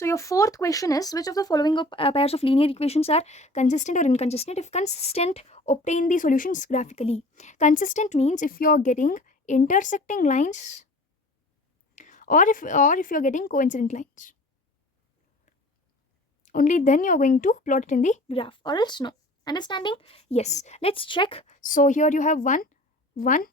So your fourth question is, which of the following pairs of linear equations are consistent or inconsistent? If consistent, obtain the solutions graphically. Consistent means if you're getting intersecting lines, or if you're getting coincident lines, only then you're going to plot it in the graph, or else no. Understanding? Yes. Let's check. So here you have 1.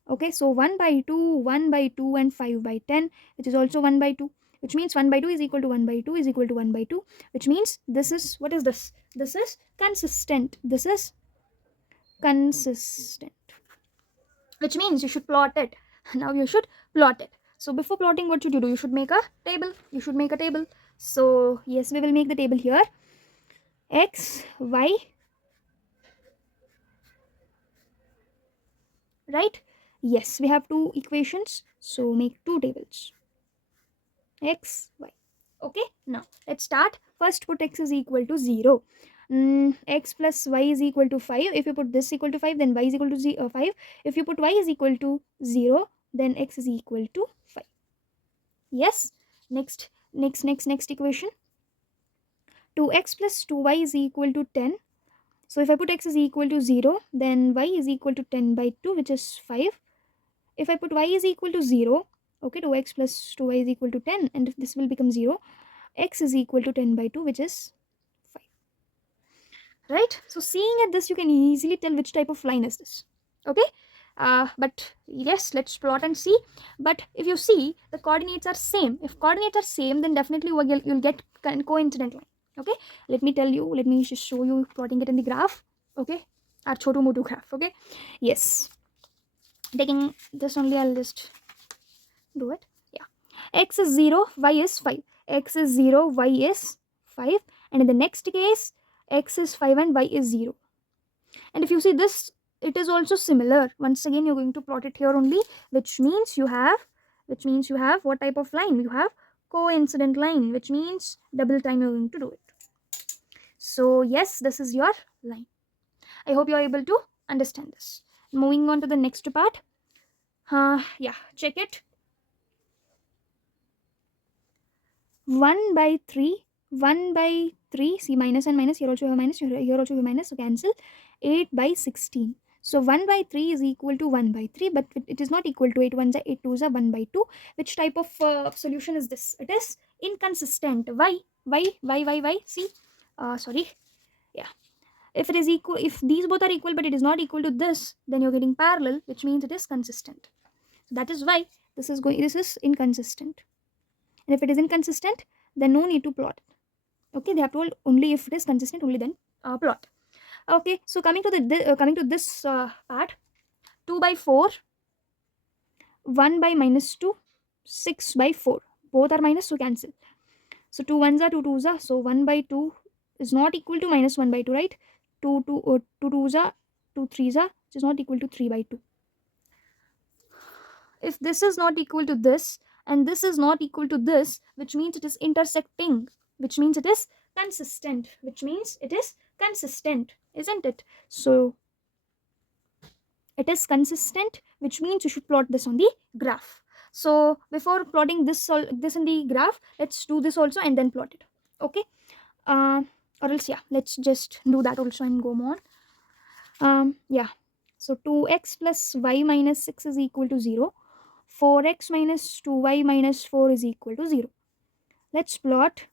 Okay, so 1 by 2, 1 by 2, and 5 by 10, which is also 1 by 2, which means 1 by 2 is equal to 1 by 2 is equal to 1 by 2, which means this is, what is this? This is consistent. This is consistent, which means you should plot it. Now you should plot it. So before plotting, what should you do? You should make a table. You should make a table. So yes, we will make the table here. X, y, right? Yes, we have two equations, so make two tables. X, y. Okay, now let's start. First put x is equal to 0. X plus y is equal to 5. If you put this equal to 5, then y is equal to 5. If you put y is equal to 0, then x is equal to 5. Yes. Next equation. 2x plus 2y is equal to 10. So if I put x is equal to 0, then y is equal to 10 by 2, which is 5. If I put y is equal to 0, okay, 2x plus 2y is equal to 10, and if this will become 0, x is equal to 10 by 2, which is 5. Right? So seeing at this, you can easily tell which type of line is this. Okay? But yes, let's plot and see. But if you see, the coordinates are same. If coordinates are same, then definitely you'll get coincident line. Okay? Let me tell you, let me just show you plotting it in the graph. Okay? Our chotu motu graph. Okay? Yes. Taking this only, I'll just do it. Yeah, x is 0, y is 5. X is 0, y is 5, and in the next case, x is 5 and y is 0. And if you see this, it is also similar. Once again, you're going to plot it here only, which means you have what type of line? You have coincident line, which means double time you're going to do it. So yes, this is your line. I hope you're able to understand this. Moving on to the next part. Yeah, check it. 1 by 3, 1 by 3, see minus and minus, here also you have minus, here also you have minus, so cancel. 8 by 16. So 1 by 3 is equal to 1 by 3, but it is not equal to 8 1s are 8 2s are 1 by 2. Which type of solution is this? It is inconsistent. Why? See, sorry, yeah. If it is equal, if these both are equal but it is not equal to this, then you're getting parallel, which means it is consistent. So that is why this is inconsistent. And if it is inconsistent, then no need to plot it. Okay, they have told only if it is consistent, only then plot. Okay, so coming to this part, 2 by 4, 1 by minus 2, 6 by 4. Both are minus, so cancel. So 2 1s are 2 2s are, so 1 by 2 is not equal to minus 1 by 2, right? 2 2s are 2 3s are, which is not equal to 3 by 2. If this is not equal to this, and this is not equal to this, which means it is intersecting, which means it is consistent, isn't it? So it is consistent, which means you should plot this on the graph. So before plotting this in the graph, let's do this also and then plot it. Okay, or else, yeah, let's just do that also and go on. Yeah, so 2x plus y minus 6 is equal to 0. 4x minus 2y minus 4 is equal to 0. Let's plot.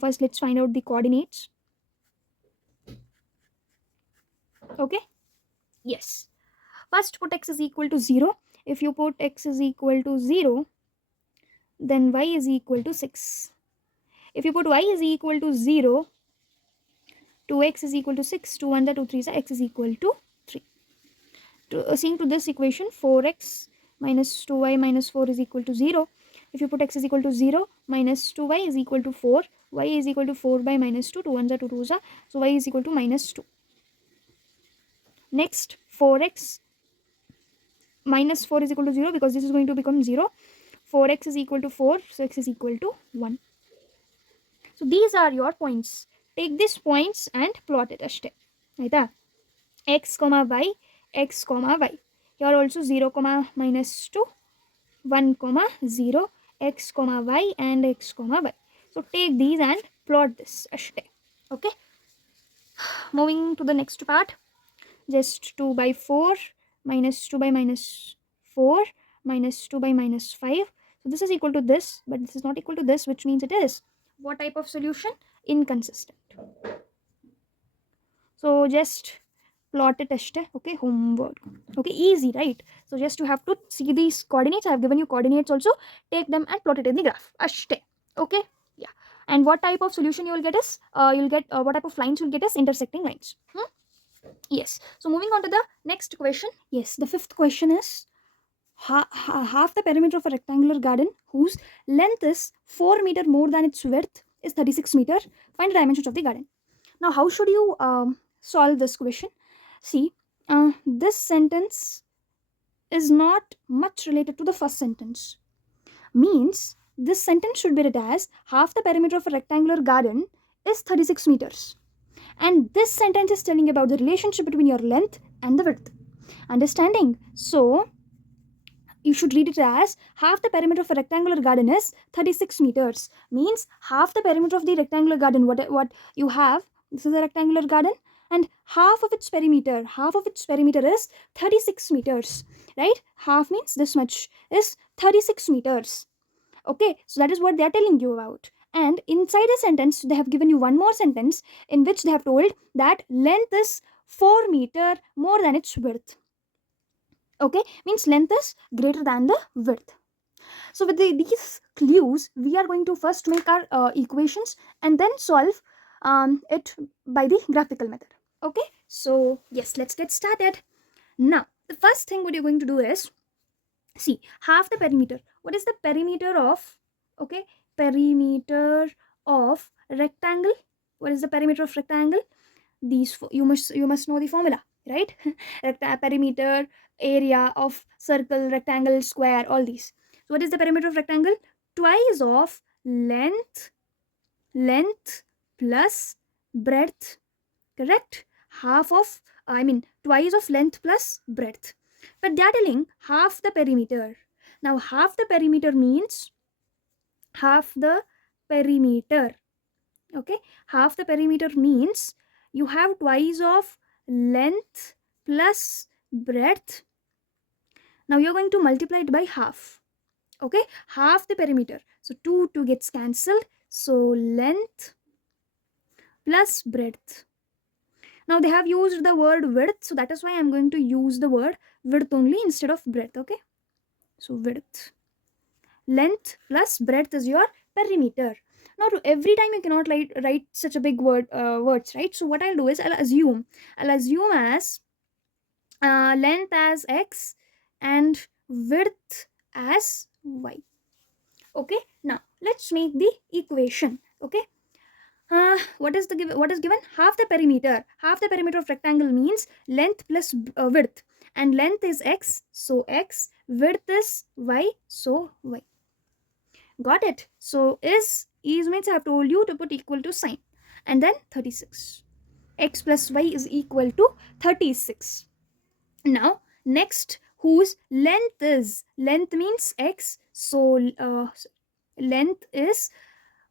First, let's find out the coordinates. Okay. Yes. First, put x is equal to 0. If you put x is equal to 0, then y is equal to 6. If you put y is equal to 0, 2x is equal to 6. 2 1 2 3 x is equal to 3. Seeing to this equation, 4x minus 2y minus 4 is equal to 0. If you put x is equal to 0, minus 2y is equal to 4. Y is equal to 4 by minus 2. 2 1s are 2 2s are. So y is equal to minus 2. Next, 4x minus 4 is equal to 0 because this is going to become 0. 4x is equal to 4. So x is equal to 1. So these are your points. Take these points and plot it. Ashte. Aita? X comma y, x comma y. Here also 0 comma minus 2, 1 comma 0, x comma y and x comma y. So take these and plot this. Ashte. Okay. Moving to the next part. Just 2 by 4 minus 2 by minus 4 minus 2 by minus 5. So this is equal to this, but this is not equal to this, which means it is what type of solution? Inconsistent. So just plot it ashte. Okay, homework. Okay, easy, right? So just you have to see these coordinates. I have given you coordinates also. Take them and plot it in the graph. Ashte. Okay, yeah. And what type of solution you will get is you'll get what type of lines you'll get is intersecting lines. Yes. So moving on to the next question. Yes, the fifth question is half the perimeter of a rectangular garden whose length is 4 meter more than its width is 36 meter. Find the dimensions of the garden. Now, how should you solve this question? See, this sentence is not much related to the first sentence. Means this sentence should be read as half the perimeter of a rectangular garden is 36 meters. And this sentence is telling about the relationship between your length and the width. Understanding? So, you should read it as half the perimeter of a rectangular garden is 36 meters. Means half the perimeter of the rectangular garden, what you have, this is a rectangular garden, and half of its perimeter is 36 meters, right? Half means this much is 36 meters. Okay, so that is what they are telling you about. And inside the sentence, they have given you one more sentence in which they have told that length is 4 meter more than its width. Okay, means length is greater than the width. So with these clues, we are going to first make our equations and then solve it by the graphical method. Okay, so yes, let's get started. Now, the first thing what you're going to do is, see, half the perimeter. What is the perimeter of, okay, perimeter of rectangle? What is the perimeter of rectangle? These, you must know the formula, right? Perimeter, area of circle, rectangle, square, all these. So what is the perimeter of rectangle? Twice of length plus breadth, correct? Twice of length plus breadth. But they are telling half the perimeter. Now half the perimeter means half the perimeter. Okay, half the perimeter means you have twice of length plus breadth. Now you're going to multiply it by half. Okay, half the perimeter. So 2 gets cancelled. So length plus breadth. Now they have used the word width, so that is why I'm going to use the word width only instead of breadth. Okay, so width. Length plus breadth is your perimeter. Now to every time you cannot write such a big words, right? So what I'll do is I'll assume as length as x and width as y. Okay, now let's make the equation. Okay, what is given? Half the perimeter of rectangle means length plus width, and length is x, so x, width is y, so y. Got it? So is means I have told you to put equal to sign, and then 36. X plus y is equal to 36. Now next, whose length means x, so length is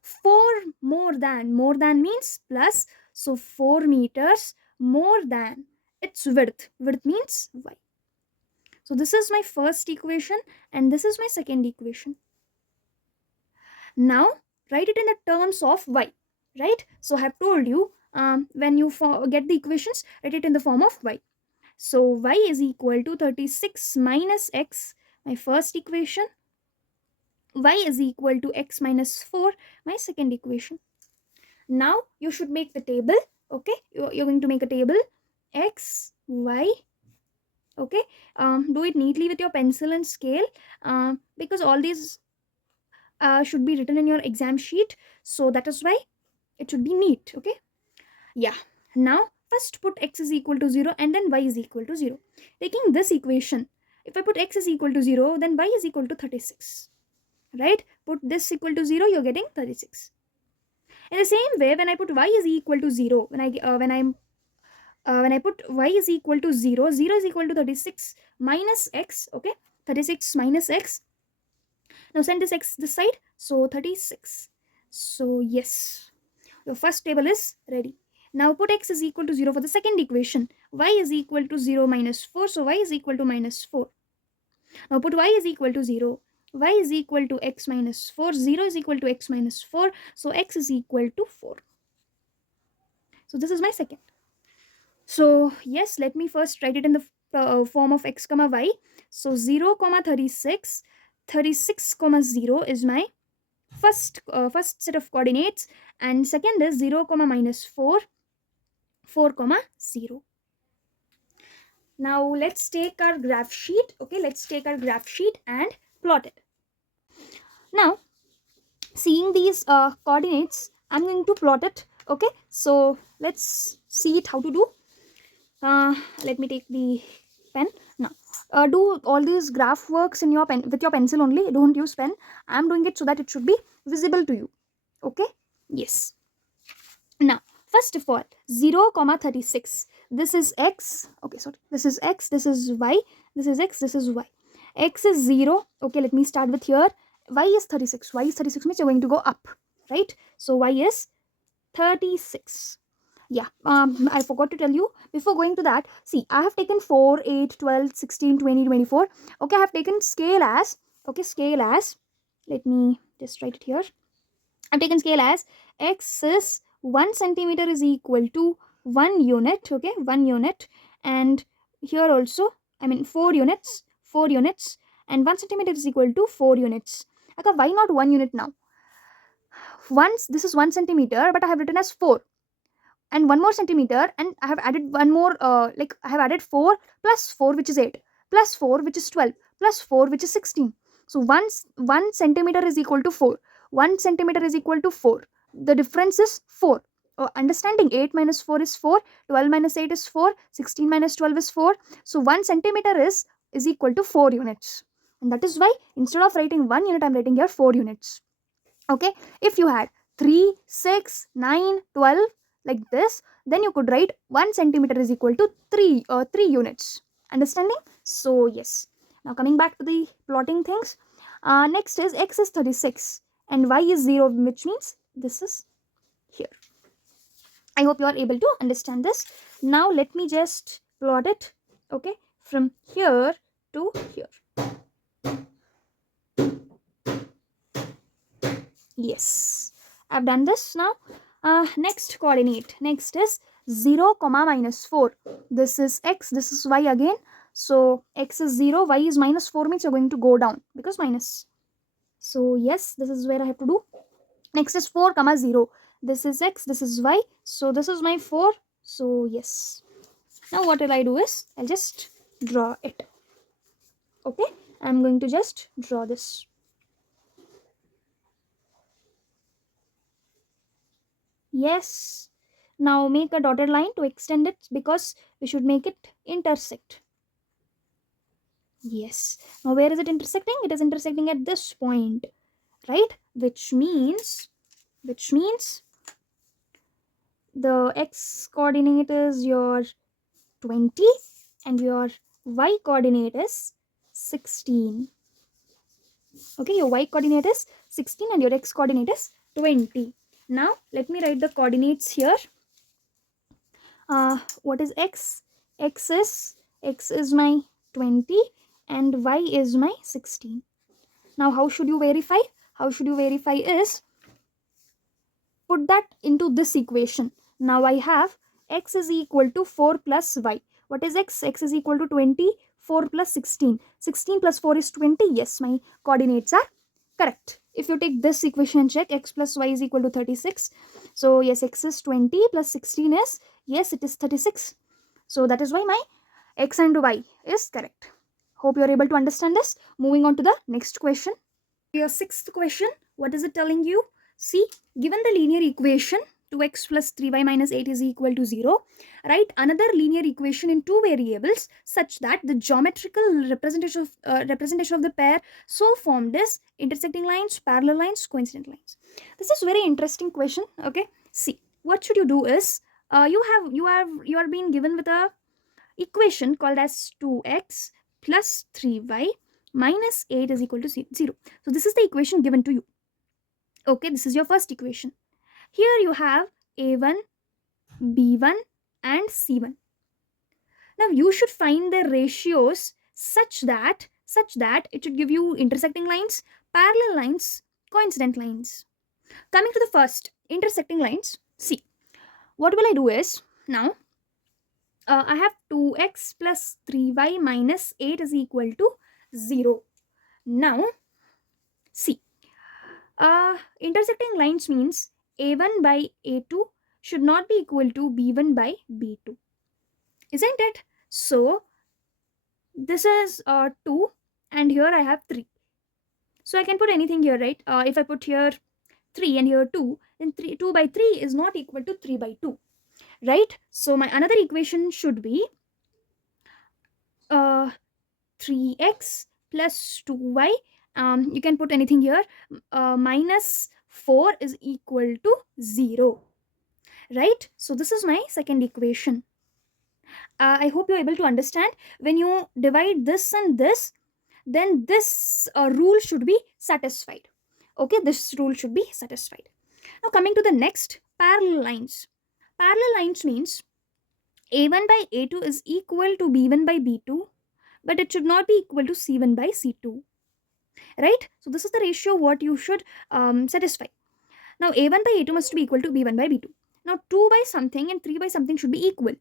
4 more than means plus, so 4 meters more than its width means y. So this is my first equation and this is my second equation. Now write it in the terms of y, right? So I have told you when you get the equations, write it in the form of y. So y is equal to 36 minus x, my first equation. Y is equal to x minus 4, my second equation. Now you should make the table. Okay, you're going to make a table x, y. Okay, do it neatly with your pencil and scale because all these should be written in your exam sheet, so that is why it should be neat. Okay, yeah. Now first put x is equal to 0 and then y is equal to 0. Taking this equation, if I put x is equal to 0, then y is equal to 36, right? Put this equal to 0, you're getting 36. In the same way, when I put y is equal to 0, when I put y is equal to 0, 0 is equal to 36 minus x. Okay, 36 minus x. Now send this x this side, so 36. So yes, your first table is ready. Now put x is equal to 0 for the second equation. Y is equal to 0 minus 4. So y is equal to minus 4. Now put y is equal to 0. Y is equal to x minus 4. 0 is equal to x minus 4. So x is equal to 4. So this is my second. So yes, let me first write it in the form of x comma y. So 0 comma 36. 36 comma 0 is my first set of coordinates, and second is 0 comma minus 4, 4 comma 0. Now let's take our graph sheet. Okay, let's take our graph sheet and plot it. Now seeing these coordinates, I'm going to plot it. Okay, so let's see it how to do. Let me take the pen now. Do all these graph works in your pen with your pencil only. Don't use pen. I'm doing it so that it should be visible to you. Okay, yes. Now first of all, 0 comma 36, this is x. Okay, sorry, this is x, this is y, this is x, this is y. X is 0. Okay, let me start with here. Y is 36. Y is 36 means you're going to go up, right? So y is 36. Yeah, I forgot to tell you before going to that. See, I have taken 4, 8, 12, 16, 20, 24. Okay, I have taken scale as, okay, scale as, let me just write it here. I've taken scale as x is 1 centimeter is equal to 1 unit. Okay, 1 unit. And here also, I mean 4 units, 4 units. And 1 centimeter is equal to 4 units. Okay, why not 1 unit now? Once this is 1 centimeter, but I have written as 4. And 1 more centimeter, and I have added one more, like I have added 4 plus 4, which is 8, plus 4, which is 12, plus 4, which is 16. So 1 centimeter is equal to 4. 1 centimeter is equal to 4. The difference is 4. Understanding, 8 minus 4 is 4, 12 minus 8 is 4, 16 minus 12 is 4. So 1 centimeter is equal to 4 units. And that is why instead of writing 1 unit, I'm writing here 4 units. Okay, if you had 3, 6, 9, 12 like this, then you could write 1 centimeter is equal to 3 units. Understanding? So yes. Now coming back to the plotting things. Next is x is 36 and y is 0, which means this is here. I hope you are able to understand this. Now let me just plot it. Okay, from here to here. Yes, I've done this now. Next coordinate, next is 0 comma minus 4. This is x, this is y again. So x is 0, y is minus 4, means you're going to go down because minus. So yes, this is where I have to do. Next is 4 comma 0. This is x, this is y. So this is my 4. So yes. Now what will I do is I'll just draw it. Okay, I'm going to just draw this. Yes. Now make a dotted line to extend it because we should make it intersect. Yes. Now where is it intersecting? It is intersecting at this point, right? Which means the x coordinate is your 20 and your y coordinate is 16. Okay, your y coordinate is 16 and your x coordinate is 20. Now let me write the coordinates here. What is x? X is my 20 and y is my 16. Now how should you verify? How should you verify is put that into this equation. Now I have x is equal to 4 plus y. What is x? X is equal to 20, 4 plus 16. 16 plus 4 is 20. Yes, my coordinates are correct. If you take this equation and check, x plus y is equal to 36. So yes, x is 20 plus 16 is, yes, it is 36. So that is why my x and y is correct. Hope you are able to understand this. Moving on to the next question. Your sixth question, what is it telling you? See, given the linear equation 2x plus 3y minus 8 is equal to 0, write another linear equation in two variables such that the geometrical representation of the pair so formed is intersecting lines, parallel lines, coincident lines. This is very interesting question. Okay, see, what should you do is you are being given with a equation called as 2x plus 3y minus 8 is equal to 0. So this is the equation given to you. Okay, this is your first equation. Here you have a1, b1 and c1. Now you should find the ratios such that it should give you intersecting lines, parallel lines, coincident lines. Coming to the first, intersecting lines. See, what will I do is, now I have 2x plus 3y minus 8 is equal to 0. Now, see, intersecting lines means a1 by a2 should not be equal to b1 by b2. Isn't it? So, this is 2 and here I have 3. So, I can put anything here, right? If I put here 3 and here 2, then 2 by 3 is not equal to 3 by 2. Right? So, my another equation should be uh, 3x plus 2y, you can put anything here, minus 4 is equal to 0, right? So this is my second equation. I hope you're able to understand. When you divide this and this, then this rule should be satisfied. Okay, this rule should be satisfied. Now coming to the next, parallel lines. Parallel lines means a1 by a2 is equal to b1 by b2, but it should not be equal to c1 by c2, right? So this is the ratio what you should satisfy. Now a1 by a2 must be equal to b1 by b2. Now 2 by something and 3 by something should be equal,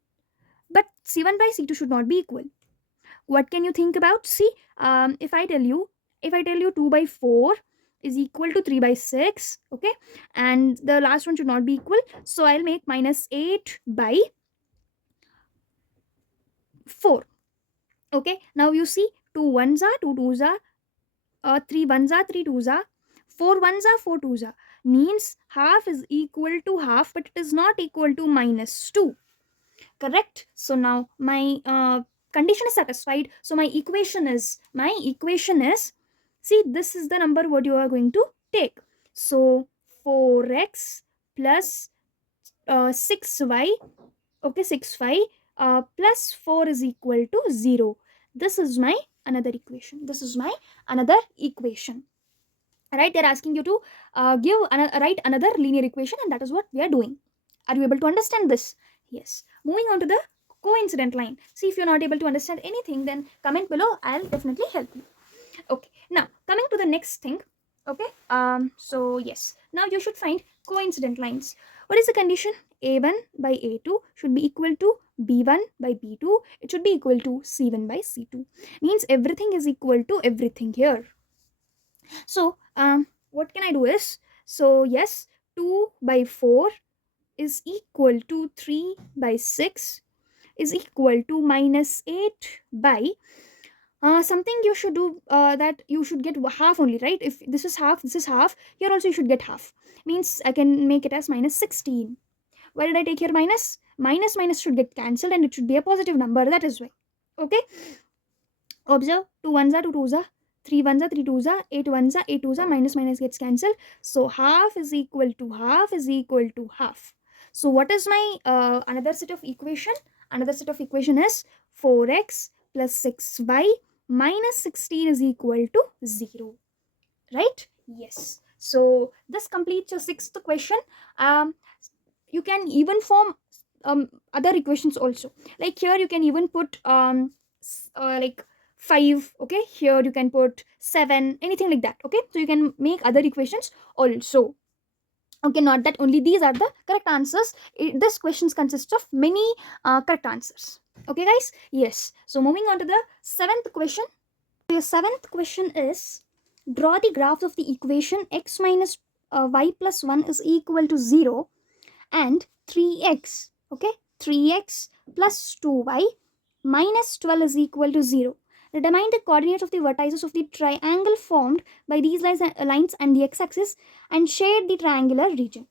but c1 by c2 should not be equal. What can you think about? See, if I tell you 2 by 4 is equal to 3 by 6, okay, and the last one should not be equal, so I'll make minus 8 by 4. Okay, now you see, 2 ones are 2 twos are 3 ones are 3 twos are 4 ones are 4 twos are, means half is equal to half, but it is not equal to minus 2. Correct? So now my condition is satisfied. So my equation is see, this is the number what you are going to take. So 4x plus 6y, okay, 6y plus 4 is equal to 0. This is my another equation. This is my another equation. Right, they're asking you to write another linear equation, and that is what we are doing. Are you able to understand this? Yes. Moving on to the coincident line. See, if you're not able to understand anything, then comment below, I'll definitely help you. Okay, now coming to the next thing. Okay, so yes, now you should find coincident lines. What is the condition? A1 by a2 should be equal to b1 by b2. It should be equal to c1 by c2. Means everything is equal to everything here. So what can I do is, so yes, 2 by 4 is equal to 3 by 6 is equal to minus 8 by something you should do, that you should get half only, right? If this is half, this is half, here also you should get half. Means I can make it as minus 16. Why did I take here minus? Minus should get cancelled and it should be a positive number, that is why. Okay, observe, 2 ones are 2 twos are 3 ones are 3 twos are 8 ones are 8 twos are, minus gets cancelled, so half is equal to half is equal to half. So what is my another set of equation? Another set of equation is 4x plus 6y minus 16 is equal to 0, right? Yes. So this completes your sixth question. You can even form other equations also, like here you can even put like 5, okay, here you can put 7, anything like that. Okay, so you can make other equations also. Okay, not that only these are the correct answers. This questions consists of many correct answers. Okay guys, yes. So moving on to the seventh question. Your seventh question is, draw the graph of the equation x minus y plus 1 is equal to 0 and 3x, okay, 3x plus 2y minus 12 is equal to 0. Determine the coordinates of the vertices of the triangle formed by these lines and the x-axis and shade the triangular region.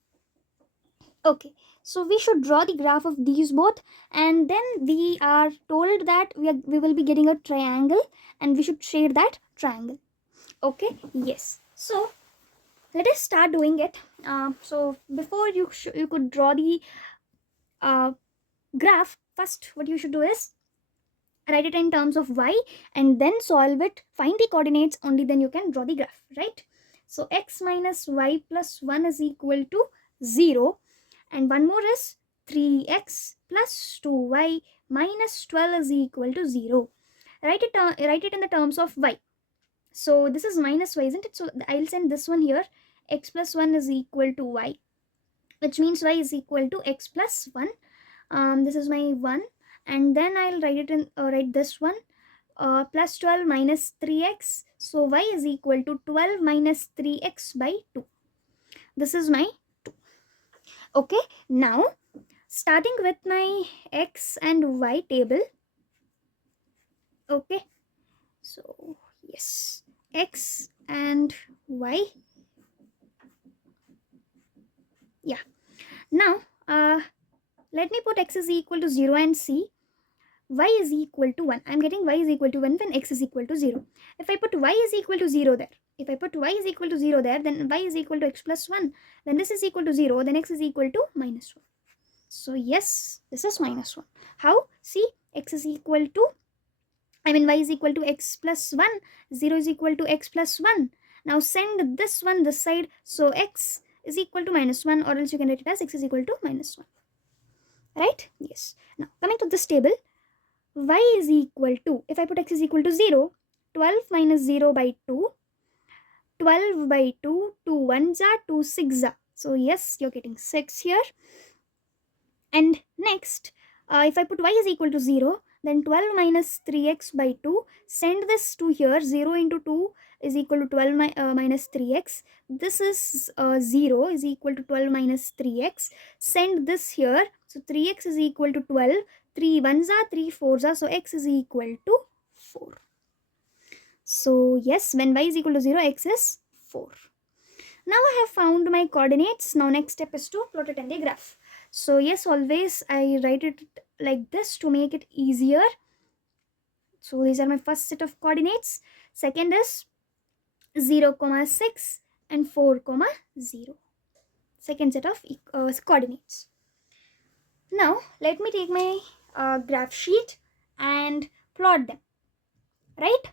Okay, so we should draw the graph of these both, and then we are told that we will be getting a triangle and we should shade that triangle. Okay, yes. So let us start doing it. So before you could draw the graph, first what you should do is write it in terms of y and then solve it, find the coordinates, only then you can draw the graph, right? So x minus y plus 1 is equal to 0. And one more is 3x plus 2y minus 12 is equal to 0. Write it in the terms of y. So this is minus y, isn't it? So I'll send this one here. X plus 1 is equal to y, which means y is equal to x plus 1. This is my 1, and then I'll write this one, plus 12 minus 3x. So y is equal to 12 minus 3x by 2. This is my 2. Okay, now starting with my x and y table. Okay, so yes, x and y. Yeah, now let me put x is equal to 0 and see y is equal to 1. I'm getting y is equal to 1 when x is equal to 0. If I put y is equal to 0 there, then y is equal to x plus 1. Then this is equal to 0, then x is equal to minus 1. So yes, this is minus 1. How? See, x is equal to, y is equal to x plus 1, 0 is equal to x plus 1. Now send this one this side, so x is equal to minus 1, or else you can write it as x is equal to minus 1. Right? Yes. Now coming to this table, y is equal to, if I put x is equal to 0, 12 minus 0 by 2, 12 by 2, 2 1s are 2 6s are. So yes, you're getting 6 here. And next, if I put y is equal to 0, then 12 minus 3x by 2, send this to here, 0 into 2 is equal to 12 minus 3x. This is 0 is equal to 12 minus 3x. Send this here, so 3x is equal to 12, 3 1s are 3 4s are, so x is equal to 4. So yes, when y is equal to 0, x is 4. Now I have found my coordinates. Now next step is to plot it in the graph. So yes, always I write it like this to make it easier. So these are my first set of coordinates. Second is 0, 6 and 4, 0. Second set of coordinates. Now let me take my graph sheet and plot them. Right?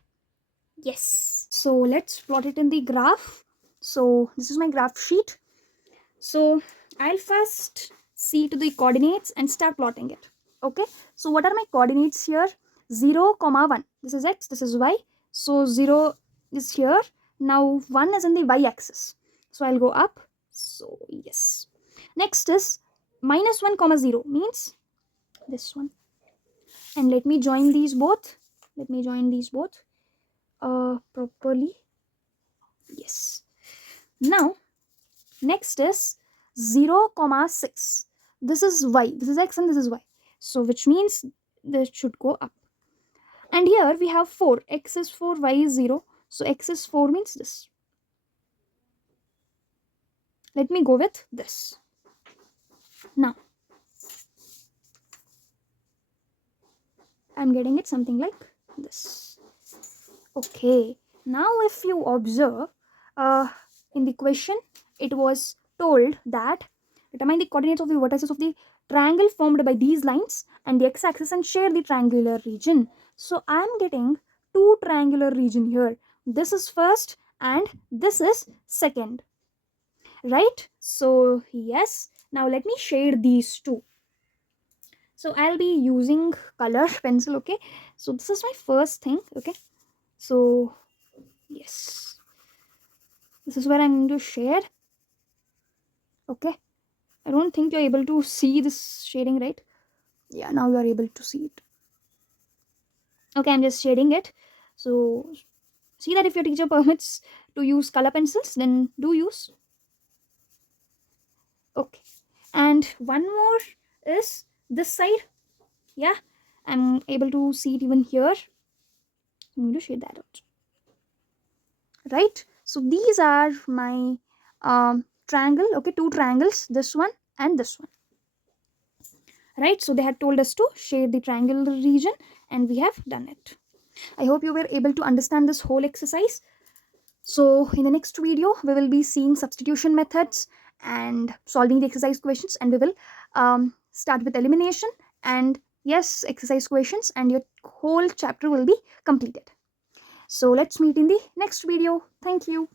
Yes. So let's plot it in the graph. So this is my graph sheet. So I'll first see to the coordinates and start plotting it. Okay, so what are my coordinates here? 0, 1. This is x, this is y. So 0 is here. Now 1 is in the y axis. So I'll go up. So yes. Next is minus 1, 0 means this one. And let me join these both. Properly. Yes. Now next is 0, 6. This is y, this is x and this is y. So which means this should go up. And here we have 4. X is 4, y is 0. So x is 4 means this. Let me go with this. Now I'm getting it something like this. Okay. Now if you observe, in the question it was told that determine the coordinates of the vertices of the triangle formed by these lines and the x-axis and share the triangular region. So I'm getting two triangular region here. This is first and this is second. Right? So yes, now let me shade these two. So I'll be using color pencil. Okay, so this is my first thing. Okay, so yes, this is where I'm going to shade. Okay, I don't think you're able to see this shading, right? Yeah, now you are able to see it. Okay, I'm just shading it. So see that if your teacher permits to use color pencils, then do use. Okay, and one more is this side. Yeah, I'm able to see it even here. I'm going to shade that out. Right, so these are my triangle. Okay, two triangles, this one and this one. Right, so they had told us to shade the triangular region and we have done it. I hope you were able to understand this whole exercise. So in the next video we will be seeing substitution methods and solving the exercise questions, and we will start with elimination and yes, exercise questions, and your whole chapter will be completed. So let's meet in the next video. Thank you.